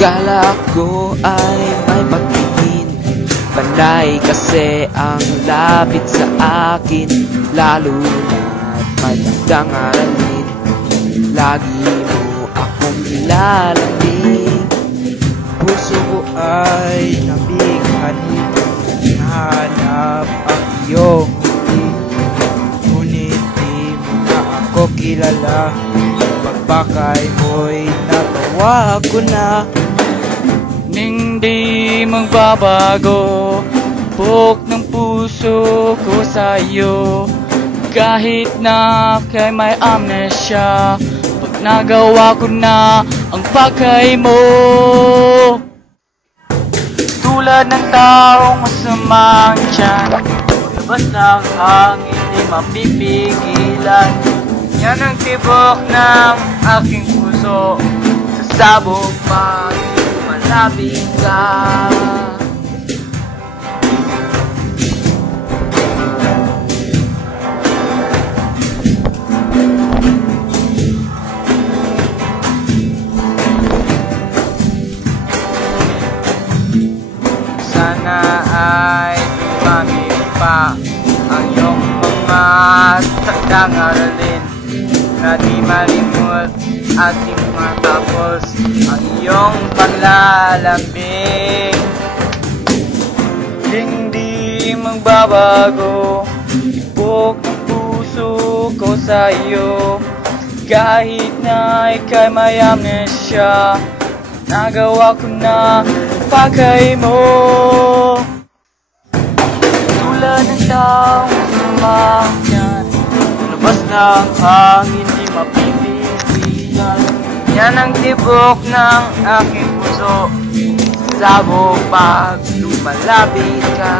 Akala ko ay may pagtingin, panay kasi ang lapit sa akin. Lalo na't may magandang aralin, lagi mo akong ilalamig. Puso ko ay nabighani, nahanap ang iyong ngiti. Ngunit di mo na ako kilala, pagbakay mo'y natawa ko na. Hindi magbabago buk ng puso ko sa'yo, kahit na kay may amnesia. Pag nagawa ko na ang bagay mo, tulad ng taong masamang tiyan, labas ng hangin di mapipigilan. Yan ang tibok ng aking puso, sasabog pag malapit ka. Sana ay tumamig pa ang iyong mga takdang aralin, na di malimot ating matapos ang iyong paglalambing. Hindi magbabago tibok ng puso ko sa iyo, kahit na ika'y may amnesia. Nagawa ko na bagay mo, tulad ng taong sumakyan, labas ng hangin di mapipigilan. Yan ang tibok ng aking puso, sasabog pag lumalapit ka.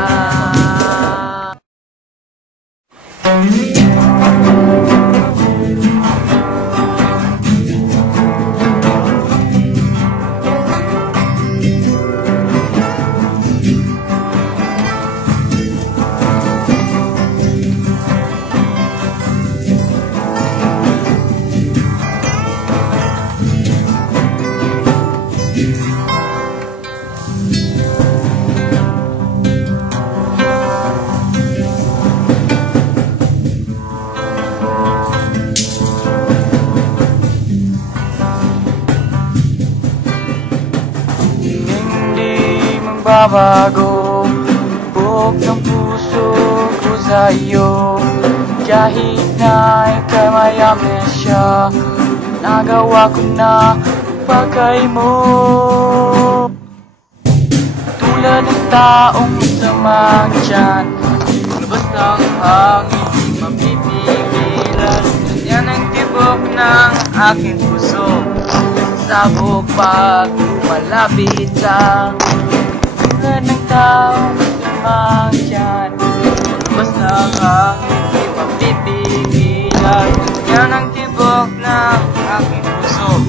Babago buk ng puso ko sa iyo, kahit na ika'y may amnesia. Nagawa ko na bagay mo, tulad ng taong masamang tiyan, labas ng hangin di mapipigilan. Yan ang tibok ng aking puso, sabog pag malapit ka. Tulad ng taong masamang tiyan, labas ng hangin di mapipigilan. Yan ang tibok ng aking puso,